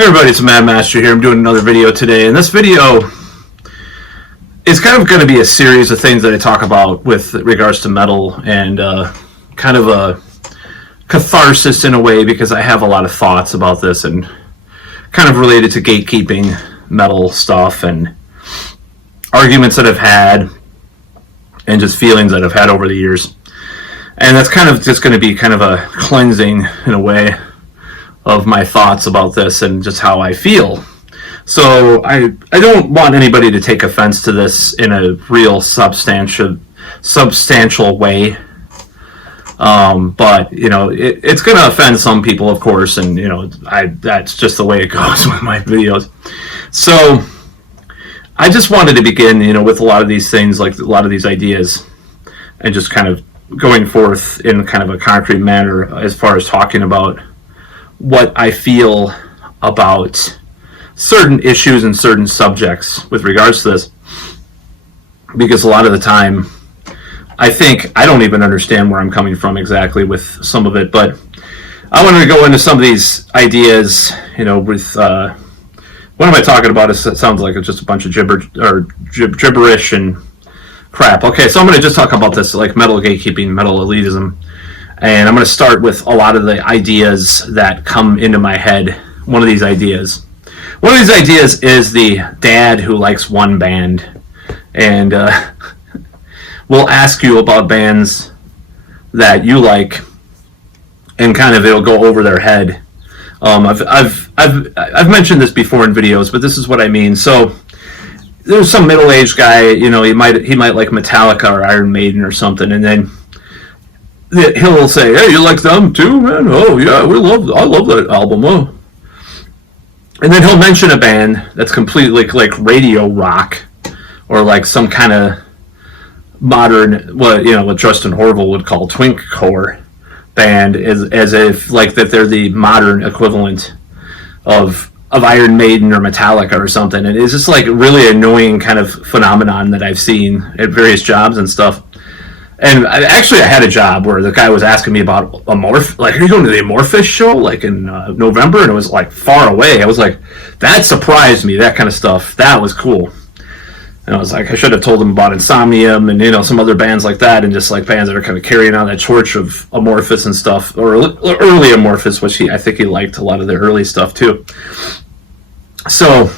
Hey everybody, it's Mad Master here. I'm doing another video today, and this video is kind of going to be a series of things that I talk about with regards to metal and kind of a catharsis in a way, because I have a lot of thoughts about this and kind of related to gatekeeping metal stuff and arguments that I've had and just feelings that I've had over the years. And that's kind of just going to be kind of a cleansing in a way of my thoughts about this and just how I feel. So I don't want anybody to take offense to this in a real substantial way. But you know, it's going to offend some people, of course, and you know, that's just the way it goes with my videos. So I just wanted to begin, you know, with a lot of these things, like a lot of these ideas, and just kind of going forth in kind of a concrete manner as far as talking about what I feel about certain issues and certain subjects with regards to this, because a lot of the time I think I don't even understand where I'm coming from exactly with some of it. But I wanted to go into some of these ideas, you know, with what am I talking about? It sounds like it's just a bunch of gibberish and crap. Okay, so I'm going to just talk about this, like metal gatekeeping, metal elitism. And I'm going to start with a lot of the ideas that come into my head. One of these ideas is the dad who likes one band, and we'll ask you about bands that you like, and kind of it'll go over their head. I've mentioned this before in videos, but this is what I mean. So there's some middle-aged guy, you know, he might like Metallica or Iron Maiden or something, and then he'll say, "Hey, you like them too, man? Oh yeah, I love that album." Oh. And then he'll mention a band that's completely like radio rock, or like some kind of modern, what Justin Horville would call twinkcore band, as if like that they're the modern equivalent of Iron Maiden or Metallica or something. And it's just like really annoying kind of phenomenon that I've seen at various jobs and stuff. And I had a job where the guy was asking me about like, are you going to the Amorphous show, like in November? And it was like far away. I was like, that surprised me, that kind of stuff. That was cool. And I was like, I should have told him about Insomnium and, you know, some other bands like that, and just like bands that are kind of carrying on that torch of Amorphous and stuff, or early Amorphous, which I think he liked a lot of the early stuff too. So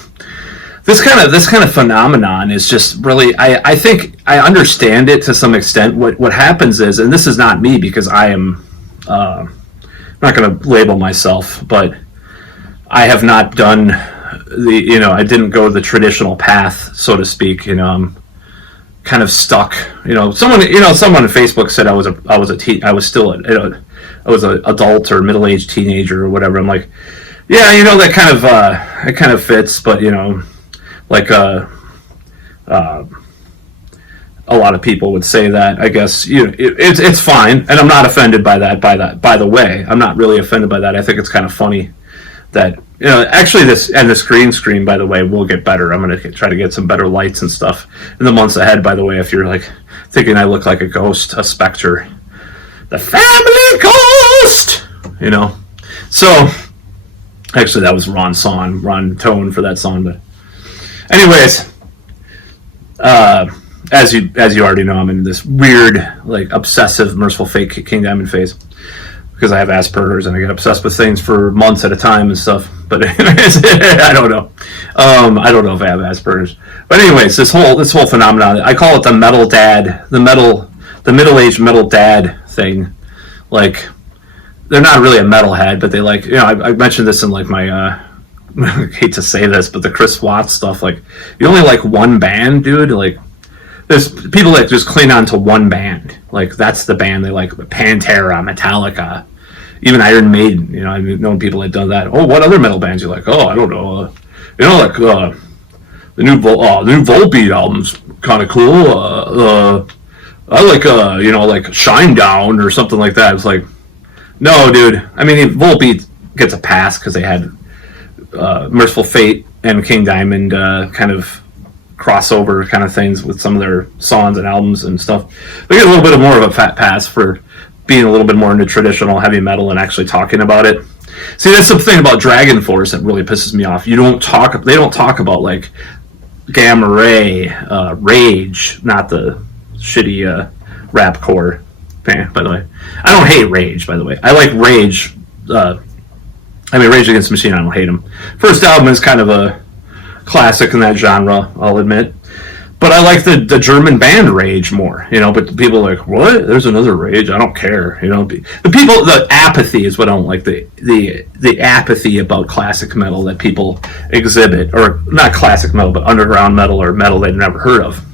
this kind of phenomenon is just really, I think I understand it to some extent. What happens is, and this is not me, because I am I'm not going to label myself, but I have not done I didn't go the traditional path, so to speak. You know, I'm kind of stuck. You know, someone on Facebook said I was an adult or middle-aged teenager or whatever. I'm like, yeah, you know, that kind of fits, but you know, like a lot of people would say that. I guess, you know, it's fine, and I'm not offended by that. By the way, I'm not really offended by that. I think it's kind of funny that, you know, actually this green screen, by the way, will get better. I'm going to try to get some better lights and stuff in the months ahead. By the way, if you're like thinking I look like a ghost, a specter, the family ghost, you know. So actually, that was wrong tone for that song, but. Anyways, as you already know, I'm in this weird, like, obsessive, merciful fake King Diamond phase, because I have Asperger's and I get obsessed with things for months at a time and stuff. But anyways, I don't know. I don't know if I have Asperger's. But anyways, this whole phenomenon, I call it the metal dad, the middle-aged metal dad thing. Like, they're not really a metalhead, but they like, you know, I mentioned this in like my I hate to say this, but the Chris Watts stuff, like, you only like one band, dude. Like, there's people that just cling on to one band. Like, that's the band they like. Pantera, Metallica, even Iron Maiden. You know, I've known people that done that. Oh, what other metal bands you like? Oh, I don't know. You know, like the new Volbeat album's kind of cool. I like you know, like Shinedown or something like that. It's like, no, dude. I mean, Volbeat gets a pass because they had Merciful Fate and King Diamond kind of crossover kind of things with some of their songs and albums and stuff. They get a little bit more of a fat pass for being a little bit more into traditional heavy metal and actually talking about it. See, that's the thing about Dragon Force that really pisses me off. They don't talk about like Gamma Ray, Rage, not the shitty rapcore band, by the way. I don't hate Rage, by the way. I like Rage. Rage Against the Machine, I don't hate them. First album is kind of a classic in that genre, I'll admit. But I like the German band Rage more, but people are like, what? There's another Rage? I don't care, the apathy is what I don't like, the apathy about classic metal that people exhibit, or not classic metal, but underground metal or metal they've never heard of.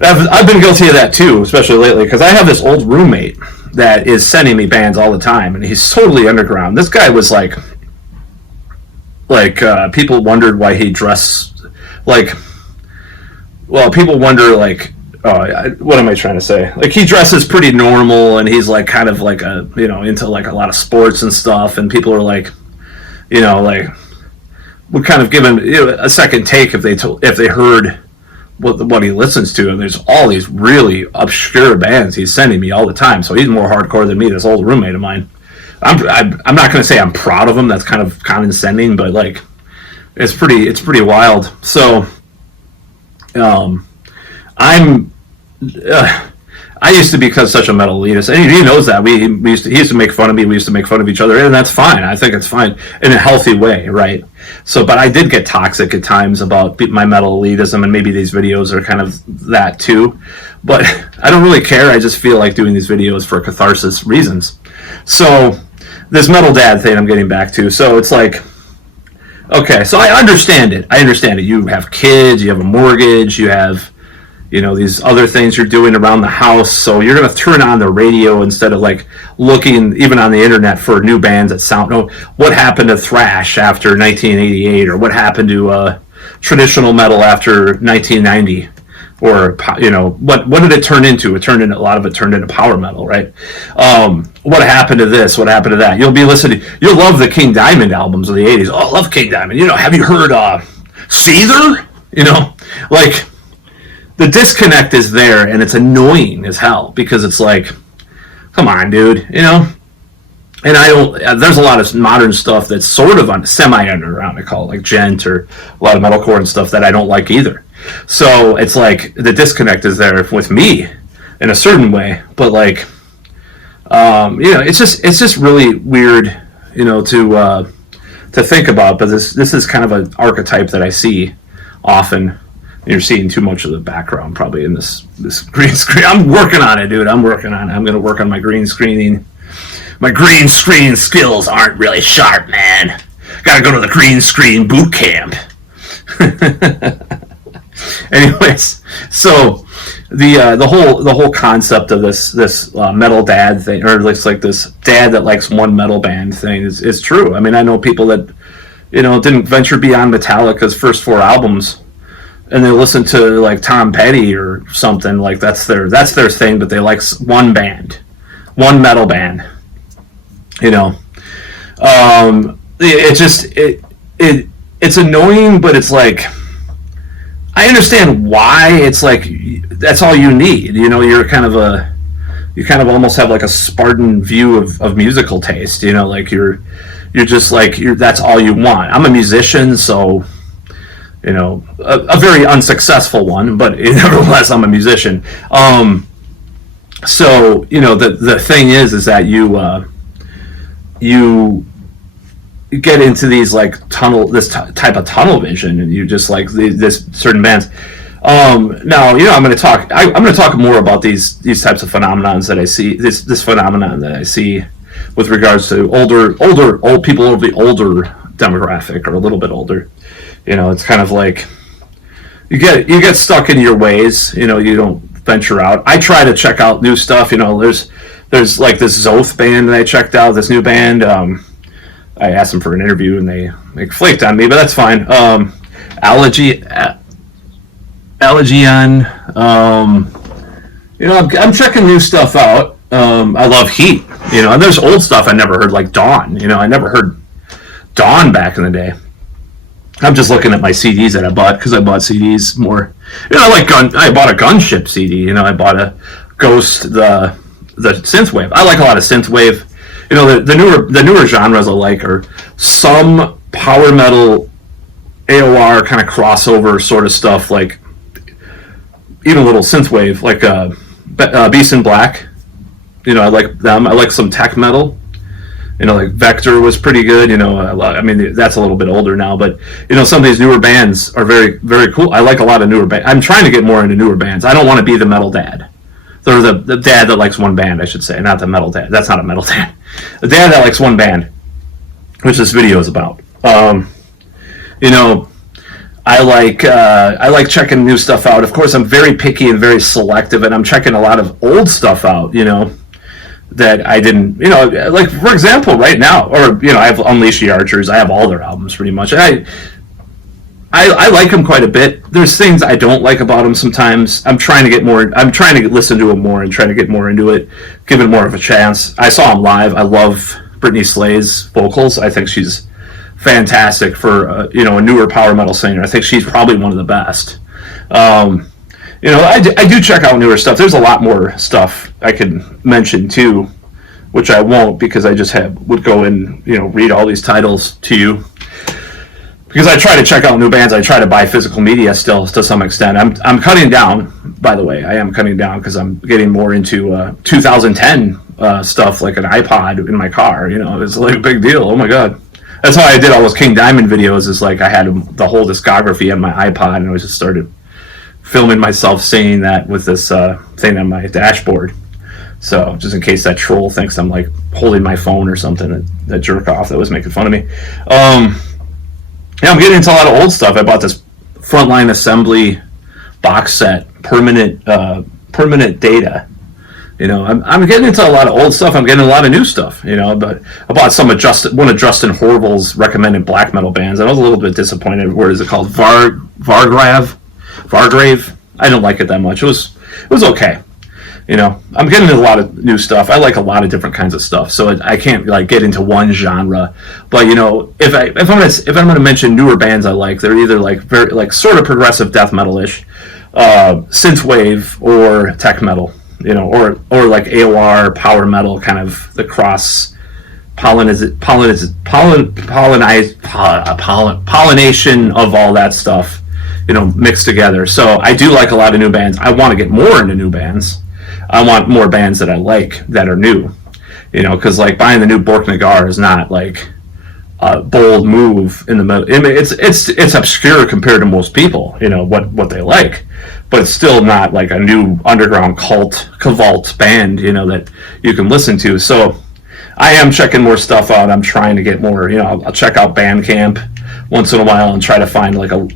I've been guilty of that too, especially lately, because I have this old roommate that is sending me bands all the time, and he's totally underground. This guy was like people wondered why he dressed like. Well, people wonder, like, what am I trying to say? Like, he dresses pretty normal, and he's, like, kind of, like, into, like, a lot of sports and stuff, and people are, like, would kind of give him a second take if they heard what he listens to, and there's all these really obscure bands he's sending me all the time, so he's more hardcore than me, this old roommate of mine. I'm not going to say I'm proud of him, that's kind of condescending, but, like, it's pretty wild, so... I used to be such a metal elitist, and he knows that. He used to make fun of me. We used to make fun of each other, and that's fine. I think it's fine in a healthy way, right? So, but I did get toxic at times about my metal elitism, and maybe these videos are kind of that too. But I don't really care. I just feel like doing these videos for catharsis reasons. So, this metal dad thing I'm getting back to. So it's like, okay, so I understand it. You have kids, you have a mortgage, you have, these other things you're doing around the house. So you're going to turn on the radio instead of like looking even on the internet for new bands that sound, what happened to thrash after 1988, or what happened to traditional metal after 1990, or what did it turn into? A lot of it turned into power metal, right? What happened to this? What happened to that? You'll be listening. You'll love the King Diamond albums of the 80s. Oh, I love King Diamond. Have you heard Caesar? Like, the disconnect is there, and it's annoying as hell, because it's like, come on, dude, And there's a lot of modern stuff that's sort of semi-underground, I call it, like Gent, or a lot of metalcore and stuff that I don't like either. So it's like, the disconnect is there with me in a certain way, but like, it's just really weird, to think about. But this is kind of an archetype that I see often. You're seeing too much of the background probably in this green screen. I'm working on it, dude. I'm going to work on my green screening. My green screen skills aren't really sharp, man. Got to go to the green screen boot camp. Anyways, so the whole concept of this metal dad thing, or looks like this dad that likes one metal band thing, is true. I mean, I know people that didn't venture beyond Metallica's first 4 albums, and they listen to like Tom Petty or something, like that's their thing, but they like one metal band. It's annoying, but it's like, I understand why. It's like, that's all you need. You kind of almost have like a Spartan view of musical taste. Like you're just like, that's all you want. I'm a musician, so a very unsuccessful one, but nevertheless, I'm a musician. So the thing is that you get into these like type of tunnel vision, and you just like this certain bands. Now I'm going to talk more about these types of phenomenons that I see. This phenomenon that I see with regards to old people of the older demographic, or a little bit older. It's kind of like you get stuck in your ways. You don't venture out. I try to check out new stuff. There's like this Zoth band that I checked out. This new band. I asked them for an interview, and they flaked on me, but that's fine. Allegion. I'm checking new stuff out. I love Heat. And there's old stuff I never heard, like Dawn. I never heard Dawn back in the day. I'm just looking at my CDs that I bought, because I bought CDs more. I bought a Gunship CD. I bought a Ghost, the synthwave. I like a lot of synthwave. the newer genres I like are some power metal, AOR kind of crossover sort of stuff, like even a little synthwave, like Beast in Black. I like them. I like some tech metal. Like Vector was pretty good. I mean, that's a little bit older now, but some of these newer bands are very, very cool. I like a lot of newer bands. I'm trying to get more into newer bands. I don't want to be the metal dad. Or the dad that likes one band, I should say, not the metal dad. That's not a metal dad. The dad that likes one band, which this video is about. I like checking new stuff out. Of course, I'm very picky and very selective, and I'm checking a lot of old stuff out. That I didn't, like for example, right now, or I have Unleash the Archers. I have all their albums pretty much. I like them quite a bit. There's things I don't like about them sometimes. I'm trying to listen to them more and trying to get more into it, give it more of a chance. I saw them live. I love Brittany Slay's vocals. I think she's fantastic for a newer power metal singer. I think she's probably one of the best. I do check out newer stuff. There's a lot more stuff I could mention too, which I won't because I just would go and read all these titles to you. Because I try to check out new bands. I try to buy physical media still to some extent. I'm cutting down, by the way. I am cutting down because I'm getting more into 2010 stuff, like an iPod in my car. It's like a big deal. Oh my god. That's how I did all those King Diamond videos. Is like I had the whole discography on my iPod, and I just started filming myself singing that with this thing on my dashboard. So just in case that troll thinks I'm like holding my phone or something, that jerk off that was making fun of me. I'm getting into a lot of old stuff. I bought this Frontline Assembly box set, permanent data. I'm getting into a lot of old stuff. I'm getting a lot of new stuff. But I bought one of Justin Horval's recommended black metal bands. I was a little bit disappointed. What is it called? Vargrave. I didn't like it that much. It was okay. I'm getting into a lot of new stuff. I like a lot of different kinds of stuff, so I can't like get into one genre. But if I'm gonna mention newer bands I like, they're either like very like sort of progressive death metal-ish, synthwave, or tech metal. Or like AOR, power metal, kind of the cross pollination of all that stuff. Mixed together. So I do like a lot of new bands. I want to get more into new bands. I want more bands that I like that are new. Because like buying the new Bork Nagar is not like a bold move in the middle. I mean, it's obscure compared to most people. What they like, but it's still not like a new underground cult band. That you can listen to. So I am checking more stuff out. I'm trying to get more. I'll check out Bandcamp once in a while and try to find like a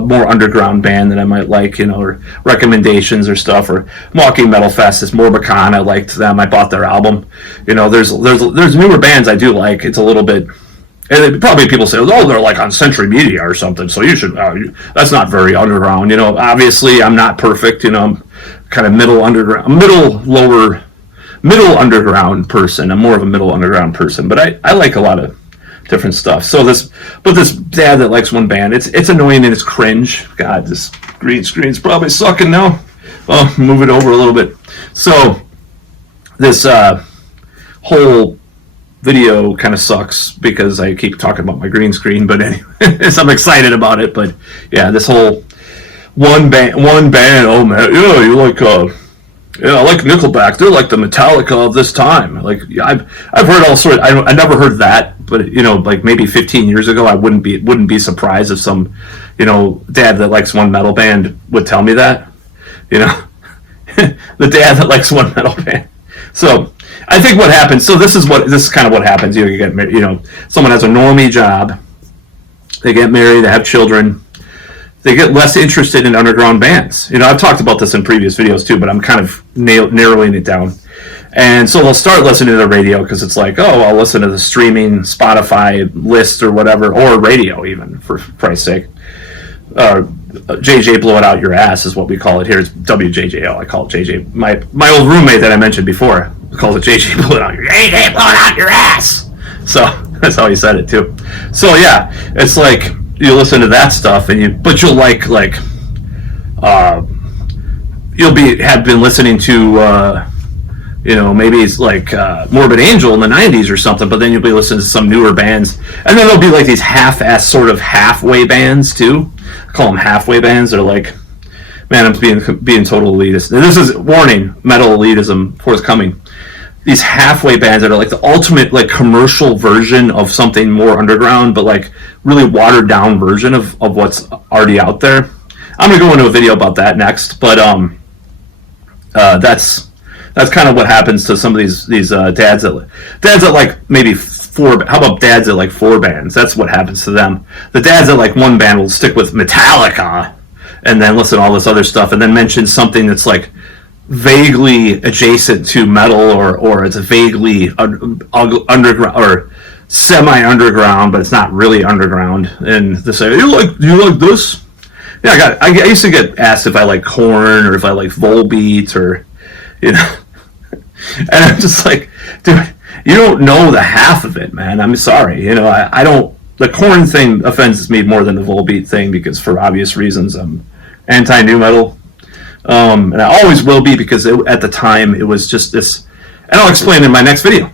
more underground band that I might like, or recommendations or stuff. Or Walking Metal Fest is Morbicon. I liked them. I bought their album. There's newer bands I do like. It's a little bit, and probably people say, oh, they're like on Century Media or something, so you should. That's not very underground. Obviously I'm not perfect. I'm kind of middle underground person. I'm more of a middle underground person, but I like a lot of different stuff. So this dad that likes one band, it's annoying and it's cringe. God, this green screen's probably sucking now. Well, move it over a little bit. So this whole video kind of sucks because I keep talking about my green screen, but anyway, so I'm excited about it. But yeah, this whole one band. Oh man, yeah, you like I like Nickelback. They're like the Metallica of this time. Like I've heard all sorts. I never heard that, but like maybe 15 years ago, I wouldn't be surprised if some dad that likes one metal band would tell me that. The dad that likes one metal band. So I think what happens. So this is kind of what happens. You get someone has a normie job. They get married. They have children. They get less interested in underground bands. I've talked about this in previous videos too, but I'm kind of narrowing it down. And so they'll start listening to the radio because it's like, oh, I'll listen to the streaming Spotify list or whatever, or radio even, for Christ's sake. JJ Blow It Out Your Ass is what we call it here. It's WJJL. I call it JJ. My old roommate that I mentioned before calls it JJ Blow It Out Your Ass. So that's how he said it too. So yeah, it's like, you listen to that stuff, but you'll you'll have been listening to You know, maybe it's like Morbid Angel in the 90s or something, but then you'll be listening to some newer bands. And then there'll be like these half-ass sort of halfway bands too. I call them halfway bands. They're like, man, I'm being total elitist. And this is, warning, metal elitism forthcoming. These halfway bands that are like the ultimate like commercial version of something more underground, but like really watered down version of what's already out there. I'm gonna go into a video about that next, but that's kind of what happens to some of these dads that like maybe four. How about dads that like four bands? That's what happens to them. The dads that like one band will stick with Metallica, and then listen to all this other stuff, and then mention something that's like vaguely adjacent to metal, or it's vaguely underground or semi-underground, but it's not really underground. And they say, do you like this? Yeah, I used to get asked if I like Korn or if I like Volbeat, or, you know, and I'm just like, dude, you don't know the half of it, man. I'm sorry, you know, I don't. The Korn thing offends me more than the Volbeat thing, because for obvious reasons I'm anti-nu metal. And I always will be, because at the time it was just this, and I'll explain in my next video.